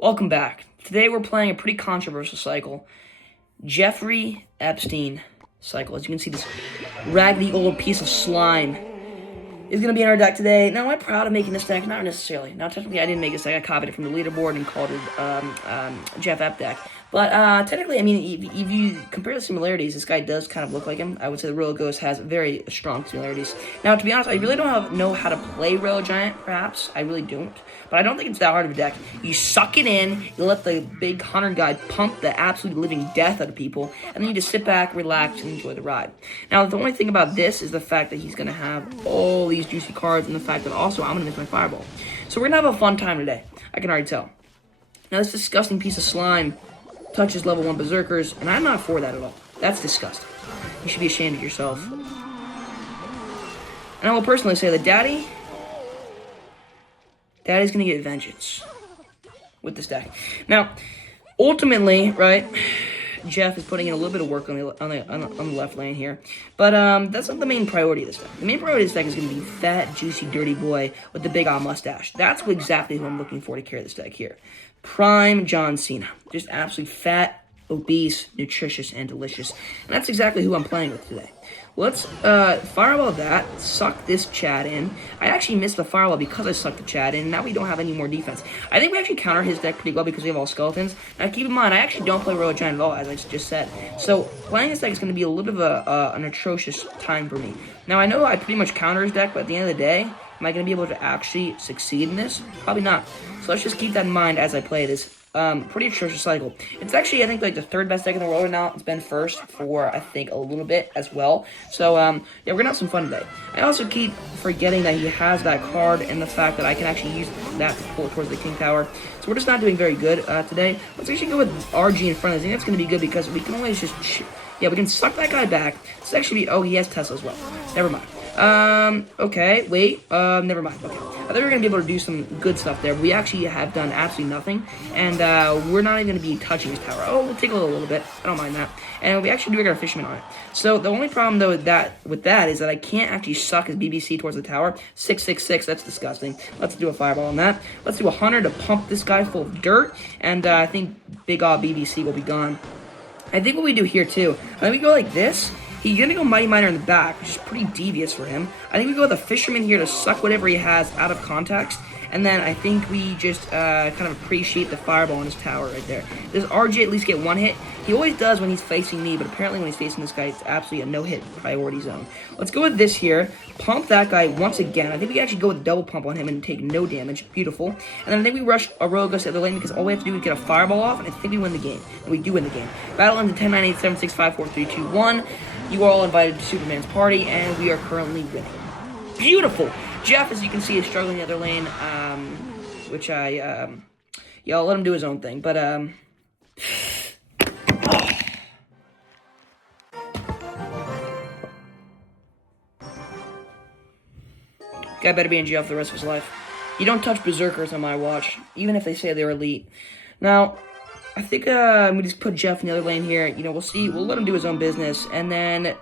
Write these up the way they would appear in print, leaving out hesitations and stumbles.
Welcome back. Today we're playing a pretty controversial cycle. Jeffrey Epstein cycle. As you can see, this raggedy old piece of slime is going to be in our deck today. Now, am I proud of making this deck? Not necessarily. Now, technically, I didn't make this deck. I copied it from the leaderboard and called it Jeff Ep deck. But technically, I mean, if you compare the similarities, this guy does kind of look like him. I would say the Royal Ghost has very strong similarities. Now, to be honest, I really don't know how to play Royal Giant, perhaps. I really don't. But I don't think it's that hard of a deck. You suck it in, you let the big hunter guy pump the absolute living death out of people, and then you just sit back, relax, and enjoy the ride. Now, the only thing about this is the fact that he's going to have all these juicy cards, and the fact that also I'm going to miss my fireball. So we're going to have a fun time today. I can already tell. Now, this disgusting piece of slime touches level 1 berserkers, and I'm not for that at all. That's disgusting. You should be ashamed of yourself. And I will personally say that Daddy's going to get vengeance with this deck. Now, ultimately, right, Jeff is putting in a little bit of work on the left lane here. But that's not the main priority of this deck. The main priority of this deck is going to be fat, juicy, dirty boy with the big old mustache. That's exactly who I'm looking for to carry this deck here. Prime John Cena. Just absolutely fat, obese, nutritious, and delicious. And that's exactly who I'm playing with today. Let's fireball that, suck this Chad in. I actually missed the fireball because I sucked the Chad in. Now we don't have any more defense. I think we actually counter his deck pretty well because we have all skeletons. Now keep in mind, I actually don't play Royal Giant at all, as I just said. So playing this deck is going to be a little bit of an atrocious time for me. Now I know I pretty much counter his deck, but at the end of the day, am I going to be able to actually succeed in this? Probably not. So let's just keep that in mind as I play this pretty atrocious cycle. It's actually, I think, like the third best deck in the world right now. It's been first for, I think, a little bit as well. So, yeah, we're going to have some fun today. I also keep forgetting that he has that card and the fact that I can actually use that to pull it towards the King Tower. So we're just not doing very good today. Let's actually go with RG in front. I think that's going to be good because we can always just... Yeah, we can suck that guy back. This actually be... Oh, he has Tesla as well. Never mind. Okay, wait, never mind, okay. I thought we were going to be able to do some good stuff there, but we actually have done absolutely nothing, and, we're not even going to be touching his tower. Oh, we'll take a little bit, I don't mind that, and we actually do get our fisherman on it. So, the only problem, though, with that is that I can't actually suck his BBC towards the tower. 666, that's disgusting. Let's do a fireball on that. Let's do a hunter to pump this guy full of dirt, and, I think big BBC will be gone. I think what we do here, too, I think we go like this. He's going to go Mighty Miner in the back, which is pretty devious for him. I think we go with a Fisherman here to suck whatever he has out of context. And then I think we just kind of appreciate the fireball on his tower right there. Does RJ at least get one hit? He always does when he's facing me, but apparently when he's facing this guy, it's absolutely a no-hit priority zone. Let's go with this here. Pump that guy once again. I think we can actually go with a double pump on him and take no damage. Beautiful. And then I think we rush a Royal Ghost to the other lane because all we have to do is get a fireball off, and I think we win the game. And we do win the game. Battle ends in 10, 9, 8, 7, 6, 5, 4, 3, 2, 1. You are all invited to Superman's party, and we are currently winning. Beautiful! Jeff, as you can see, is struggling in the other lane, which yeah, I'll let him do his own thing, but, guy better be in jail for the rest of his life. You don't touch berserkers on my watch, even if they say they're elite. Now, I think we just put Jeff in the other lane here. You know, we'll see. We'll let him do his own business, and then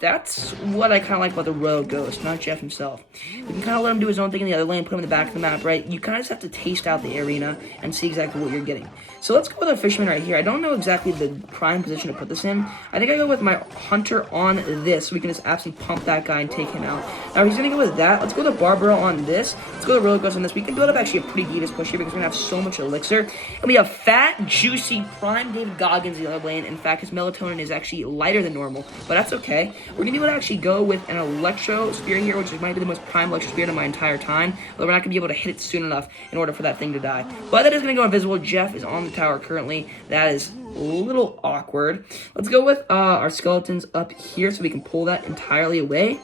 that's what I kind of like about the Royal Ghost, not Jeff himself. We can kind of let him do his own thing in the other lane, put him in the back of the map, right? You kind of just have to taste out the arena and see exactly what you're getting. So let's go with our Fisherman right here. I don't know exactly the prime position to put this in. I think I go with my Hunter on this, so we can just absolutely pump that guy and take him out. Now, he's going to go with that. Let's go with the Barbaro on this. Let's go with the Royal Ghost on this. We can build up actually a pretty devious push here because we're going to have so much elixir. And we have fat, juicy, prime David Goggins in the other lane. In fact, his melatonin is actually lighter than normal, but that's okay. We're going to be able to actually go with an Electro Spear here, which might be the most prime Electro Spear in my entire time, but we're not going to be able to hit it soon enough in order for that thing to die. But that is going to go invisible. Jeff is on the tower currently. That is a little awkward. Let's go with our skeletons up here so we can pull that entirely away.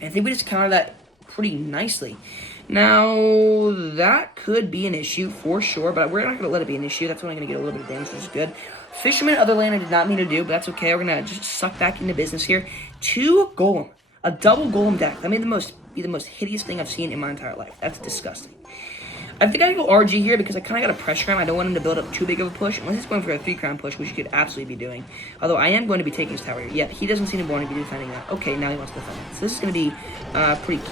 I think we just counter that pretty nicely. Now, that could be an issue for sure, but we're not going to let it be an issue. That's only going to get a little bit of damage, which is good. Fisherman, other lane, I did not mean to do, but that's okay. We're going to just suck back into business here. 2 Golem. A double Golem deck. That may be the most hideous thing I've seen in my entire life. That's disgusting. I think I go RG here because I kind of got a pressure him. I don't want him to build up too big of a push. Unless he's going for a 3-crown push, which he could absolutely be doing. Although I am going to be taking his tower here. Yep, he doesn't seem to want to be defending that. Okay, now he wants to defend it. So this is going to be pretty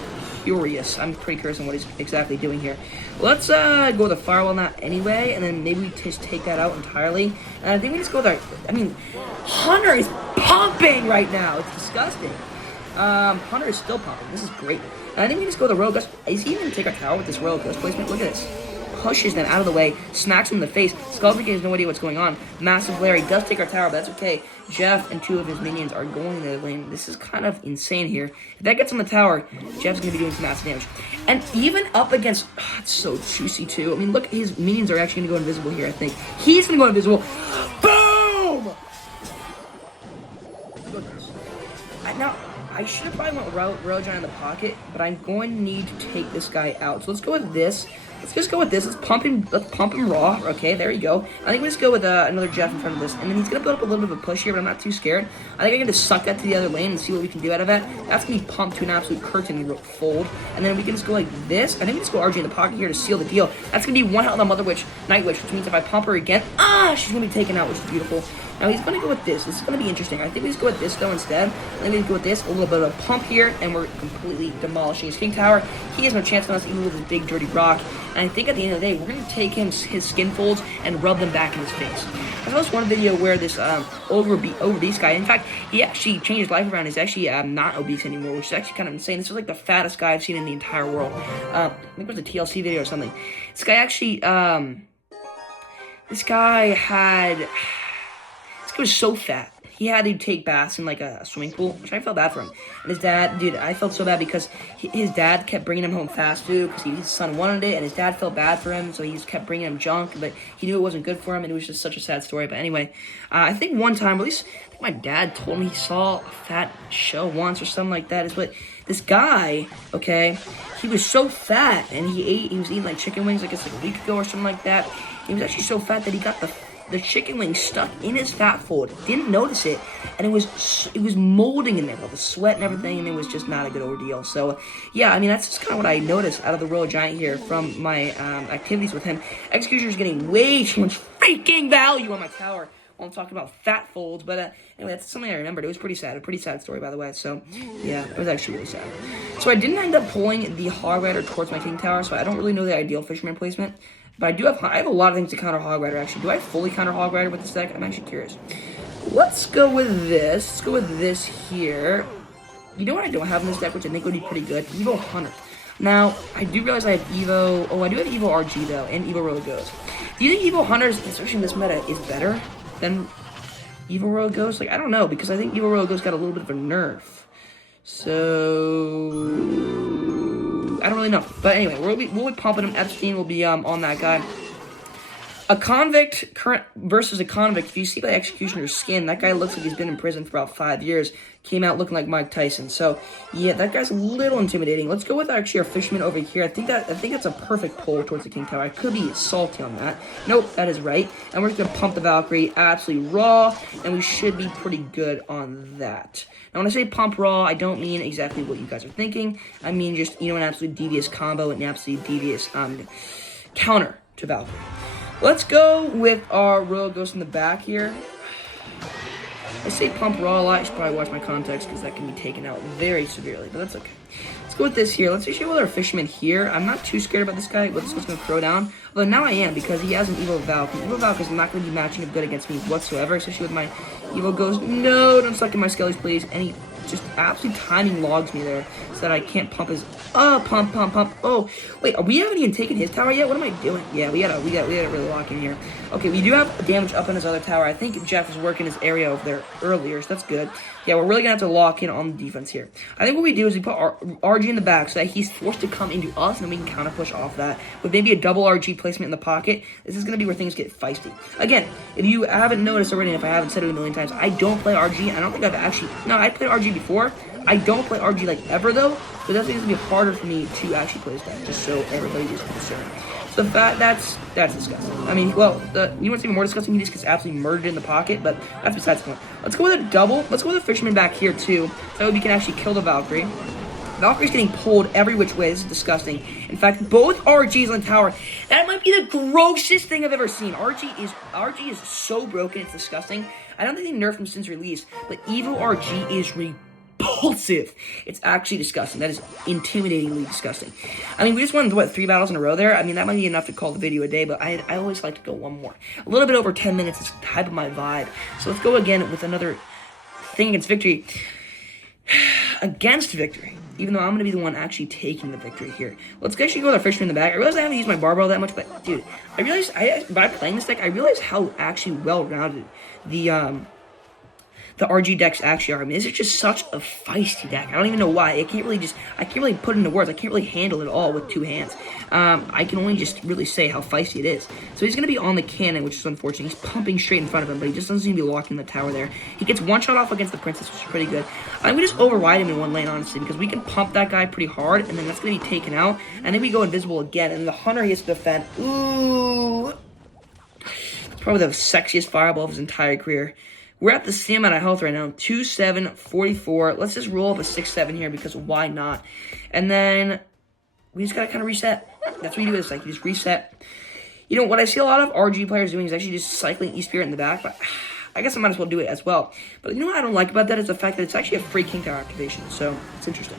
curious. I'm pretty curious on what he's exactly doing here. Let's go with a firewall now anyway, and then maybe we just take that out entirely. And I think we just go there. I mean, Hunter is pumping right now. It's disgusting. Hunter is still pumping. This is great. And I think we just go with the Royal Ghost. Is he even take our tower with this Royal Ghost placement? Look at this. Pushes them out of the way, smacks him in the face. Skullbreaker has no idea what's going on. Massive Larry does take our tower, but that's okay. Jeff and 2 of his minions are going to the lane. This is kind of insane here. If that gets on the tower, Jeff's going to be doing some massive damage. And even up against... Oh, it's so juicy, too. I mean, look, his minions are actually going to go invisible here, I think. He's going to go invisible. Boom! Look at this. Now, I should have probably went Royal Giant in the pocket, but I'm going to need to take this guy out. So let's go with this. Let's just go with this. Let's pump him raw. Okay, there you go. I think we just go with another Jeff in front of this. And then he's going to build up a little bit of a push here, but I'm not too scared. I think I'm going to suck that to the other lane and see what we can do out of that. That's going to be pumped to an absolute curtain fold. And then we can just go like this. I think we just go RG in the pocket here to seal the deal. That's going to be one health on Mother Witch, Night Witch, which means if I pump her again, she's going to be taken out, which is beautiful. Now he's going to go with this. This is going to be interesting. I think we just go with this though instead. Then we go with this, a little bit of a pump here, and we're completely demolishing his King Tower. He has no chance on us even with his big dirty rock. And I think at the end of the day, we're going to take his skin folds and rub them back in his face. I saw this one video where this obese guy, in fact, he actually changed his life around. He's actually not obese anymore, which is actually kind of insane. This is like the fattest guy I've seen in the entire world. I think it was a TLC video or something. This guy actually, this guy was so fat. He had to take baths in like a swimming pool, which I felt bad for him. And his dad, dude, I felt so bad because his dad kept bringing him home fast food because his son wanted it, and his dad felt bad for him, so he just kept bringing him junk, but he knew it wasn't good for him, and it was just such a sad story. But anyway, I think one time, at least I think my dad told me he saw a fat show once or something like that, is what this guy, okay, he was so fat, and he was eating like chicken wings, I guess like a week ago or something like that. He was actually so fat that he got the chicken wing stuck in his fat fold, didn't notice it, and it was molding in there with the sweat and everything, and it was just not a good ordeal. So yeah, I mean, that's just kind of what I noticed out of the Royal Giant here from my activities with him. Executioner's getting way too much freaking value on my tower while I'm talking about fat folds, but anyway, that's something I remembered. It was pretty sad, a pretty sad story, by the way. So yeah, it was actually really sad. So I didn't end up pulling the Hog Rider towards my King Tower, so I don't really know the ideal Fisherman placement. But I have a lot of things to counter Hog Rider, actually. Do I fully counter Hog Rider with this deck? I'm actually curious. Let's go with this. Let's go with this here. You know what I don't have in this deck, which I think would be pretty good? Evo Hunter. Now, I do realize I have Evo... Oh, I do have Evo RG, though, and Evo Royal Ghost. Do you think Evo Hunters, especially in this meta, is better than Evo Royal Ghost? Like, I don't know, because I think Evo Royal Ghost got a little bit of a nerf. So... I don't really know. But anyway, we'll be pumping him. Epstein will be on that guy. A convict current versus a convict. If you see by Executioner's skin, that guy looks like he's been in prison for about 5 years. Came out looking like Mike Tyson. So yeah, that guy's a little intimidating. Let's go with actually our Fisherman over here. I think that's a perfect pull towards the King Tower. I could be salty on that. Nope, that is right. And we're just gonna pump the Valkyrie absolutely raw, and we should be pretty good on that. Now, when I say pump raw, I don't mean exactly what you guys are thinking. I mean just, you know, an absolute devious combo and an absolute devious counter to Valkyrie. Let's go with our Royal Ghost in the back here. I say pump raw a lot. You should probably watch my context because that can be taken out very severely, but that's okay. Let's go with this here. Let's actually go with our Fisherman here. I'm not too scared about this guy, what this one's going to throw down. Although now I am, because he has an Evo Valk. And Evo Valk is not going to be matching up good against me whatsoever, especially with my Evo Ghost. No, don't suck in my skellies, please. And he just absolutely timing logs me there so that I can't pump his... pump. Oh, wait, we haven't even taken his tower yet? What am I doing? Yeah, we gotta really lock in here. Okay, we do have damage up on his other tower. I think Jeff was working his area over there earlier, so that's good. Yeah, we're really gonna have to lock in on the defense here. I think what we do is we put RG in the back so that he's forced to come into us, and then we can counter push off that with maybe a double RG placement in the pocket. This is gonna be where things get feisty. Again, if you haven't noticed already, and if I haven't said it a million times, I don't play RG. I don't think I've actually... No, I played RG before. I don't play RG like ever though, but that's going to be harder for me to actually play this deck, just so everybody is concerned. So that's disgusting. I mean, well, you know what's even more disgusting? He just gets absolutely murdered in the pocket, but that's besides the point. Let's go with a double. Let's go with a Fisherman back here too, so we can actually kill the Valkyrie. Valkyrie's getting pulled every which way. This is disgusting. In fact, both RGs on the tower. That might be the grossest thing I've ever seen. RG is so broken, it's disgusting. I don't think they nerfed him since release, but Evo RG is ridiculous. repulsive. It's actually disgusting. That is intimidatingly disgusting. I mean, we just won, what, 3 battles in a row there? I mean, that might be enough to call the video a day, but I always like to go one more. A little bit over 10 minutes is type of my vibe. So let's go again with another thing against victory. Against victory. Even though I'm going to be the one actually taking the victory here. Let's actually go with our fisherman in the back. I realize I haven't used my barbell that much, but dude, I realized by playing this deck, I realized how actually well-rounded the RG decks actually are. I mean, this is just such a feisty deck. I don't even know why. I can't really put it into words. I can't really handle it all with 2 hands. I can only just really say how feisty it is. So he's going to be on the cannon, which is unfortunate. He's pumping straight in front of him, but he just doesn't seem to be locking the tower there. He gets one shot off against the princess, which is pretty good. I'm going to just override him in one lane, honestly, because we can pump that guy pretty hard, and then that's going to be taken out. And then we go invisible again, and the hunter he has to defend. Ooh. It's probably the sexiest fireball of his entire career. We're at the same amount of health right now, 2-7, 44. Let's just roll up a 6-7 here because why not? And then we just got to kind of reset. That's what you do with this, like you just reset. You know, what I see a lot of RG players doing is actually just cycling E-Spirit in the back, but I guess I might as well do it as well. But you know what I don't like about that is the fact that it's actually a free King Tower activation, so it's interesting.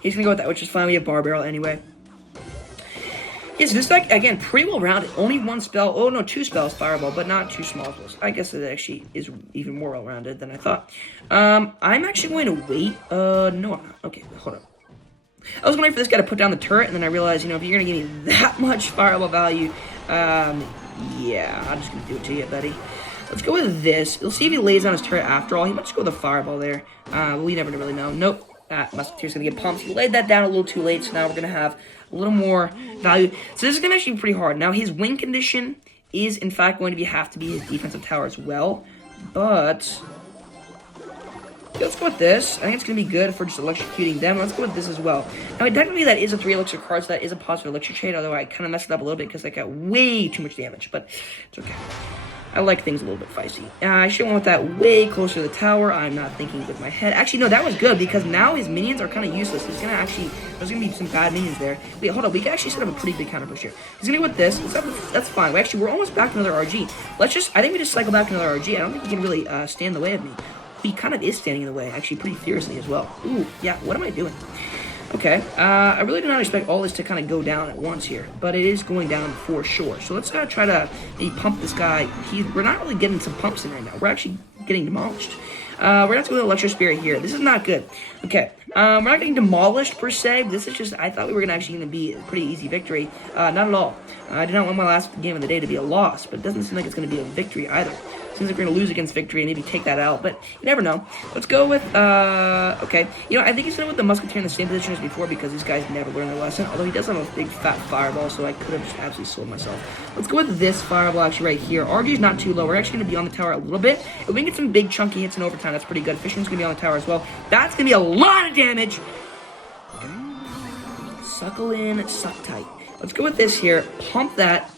He's going to go with that, which is fine. We have Bar Barrel anyway. Yes, this deck, again, pretty well rounded. Only 1 spell. Oh, no, 2 spells, Fireball, but not 2 small spells. I guess it actually is even more well rounded than I thought. I'm actually going to wait. No, I'm not. Okay, hold on. I was waiting for this guy to put down the turret, and then I realized, you know, if you're going to give me that much Fireball value, yeah, I'm just going to do it to you, buddy. Let's go with this. We'll see if he lays down his turret after all. He might just go with a Fireball there. We never really know. Nope. Musketeer's going to get pumped. He laid that down a little too late, so now we're going to have a little more value. So this is going to actually be pretty hard. Now, his win condition is, in fact, going to have to be his defensive tower as well. But let's go with this. I think it's going to be good for just electrocuting them. Let's go with this as well. Now, technically, that is a 3 elixir card, so that is a positive elixir trade, although I kind of messed it up a little bit because I got way too much damage, but it's okay. I like things a little bit feisty. I should have went with that way closer to the tower. I'm not thinking with my head. Actually, no, that was good because now his minions are kind of useless. There's going to be some bad minions there. Wait, hold up. We can actually set up a pretty big counter push here. He's going to go with this. That's fine. We're almost back to another RG. I think we just cycle back to another RG. I don't think he can really stand in the way of me. He kind of is standing in the way, actually, pretty fiercely as well. Ooh, yeah, what am I doing? Okay, I really do not expect all this to kind of go down at once here, but it is going down for sure. So let's try to pump this guy. We're not really getting some pumps in right now. We're actually getting demolished. We're going to go with Electro Spirit here. This is not good. Okay, we're not getting demolished per se. This is just, I thought we were actually going to be a pretty easy victory. Not at all. I did not want my last game of the day to be a loss, but it doesn't seem like it's going to be a victory either. Seems like we're going to lose against victory and maybe take that out, but you never know. Let's go with, okay. You know, I think he's going to put the Musketeer in the same position as before because these guys never learn their lesson, although he does have a big fat Fireball, so I could have just absolutely sold myself. Let's go with this Fireball actually right here. RG's not too low. We're actually going to be on the tower a little bit. If we can get some big chunky hits in overtime, that's pretty good. Fisherman's going to be on the tower as well. That's going to be a lot of damage. Okay. Suckle in, suck tight. Let's go with this here. Pump that,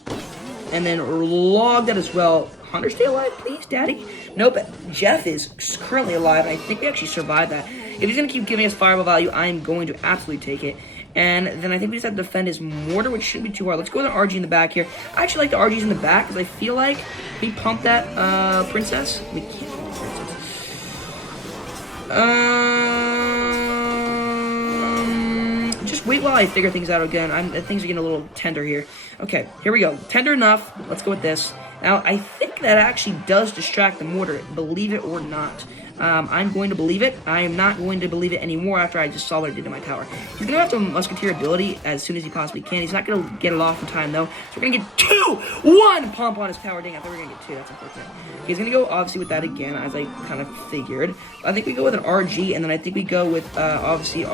and then log that as well. Hunter, stay alive, please, daddy. Nope, Jeff is currently alive, and I think we actually survived that. If he's going to keep giving us Fireball value, I'm going to absolutely take it. And then I think we just have to defend his mortar, which shouldn't be too hard. Let's go with the RG in the back here. I actually like the RGs in the back, because I feel like we pump that princess. We can't pump the princess. Just wait while I figure things out again. Things are getting a little tender here. Okay, here we go. Tender enough. Let's go with this. Now, I think that actually does distract the mortar, believe it or not. I'm going to believe it. I am not going to believe it anymore after I just saw what it did to my tower. He's going to have some Musketeer ability as soon as he possibly can. He's not going to get it off in time, though. So we're going to get 2-1 pump on his tower. Dang, I thought we were going to get 2. That's unfortunate. He's going to go, obviously, with that again, as I kind of figured. I think we go with an RG, and then I think we go with, obviously,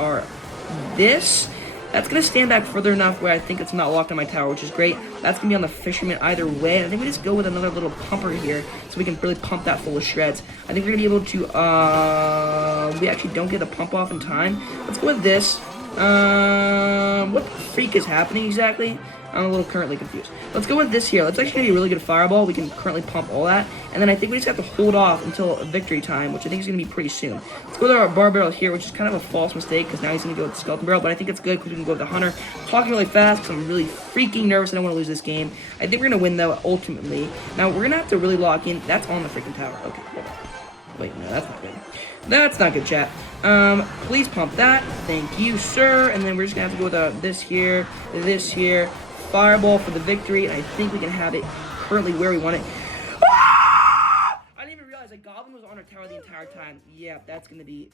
this. That's going to stand back further enough where I think it's not locked on my tower, which is great. That's going to be on the Fisherman either way. And I think we just go with another little pumper here so we can really pump that full of shreds. I think we're going to be able to, we actually don't get the pump off in time. Let's go with this. What the freak is happening exactly? I'm a little currently confused. Let's go with this here. Let's actually be a really good Fireball. We can currently pump all that. And then I think we just have to hold off until victory time, which I think is going to be pretty soon. Let's go with our Bar Barrel here, which is kind of a false mistake because now he's going to go with the Skeleton Barrel. But I think it's good because we can go with the Hunter. I'm talking really fast because I'm really freaking nervous and I don't want to lose this game. I think we're going to win, though, ultimately. Now, we're going to have to really lock in. That's on the freaking tower. Okay, hold on. Wait, no, that's not good. That's not good, chat. Please pump that. Thank you, sir. And then we're just gonna have to go with this here, fireball for the victory. And I think we can have it currently where we want it. Ah! I didn't even realize that Goblin was on our tower the entire time. Yeah, that's gonna be.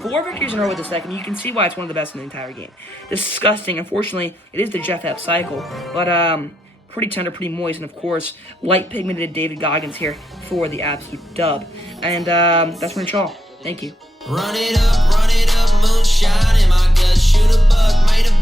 4 victories in a row with this deck, and you can see why it's one of the best in the entire game. Disgusting. Unfortunately, it is the Jeff Epps cycle, but pretty tender, pretty moist, and of course, light pigmented David Goggins here for the absolute dub. And that's Rich Hall. Thank you. Run it up, moonshine in my gut, shoot a buck, made a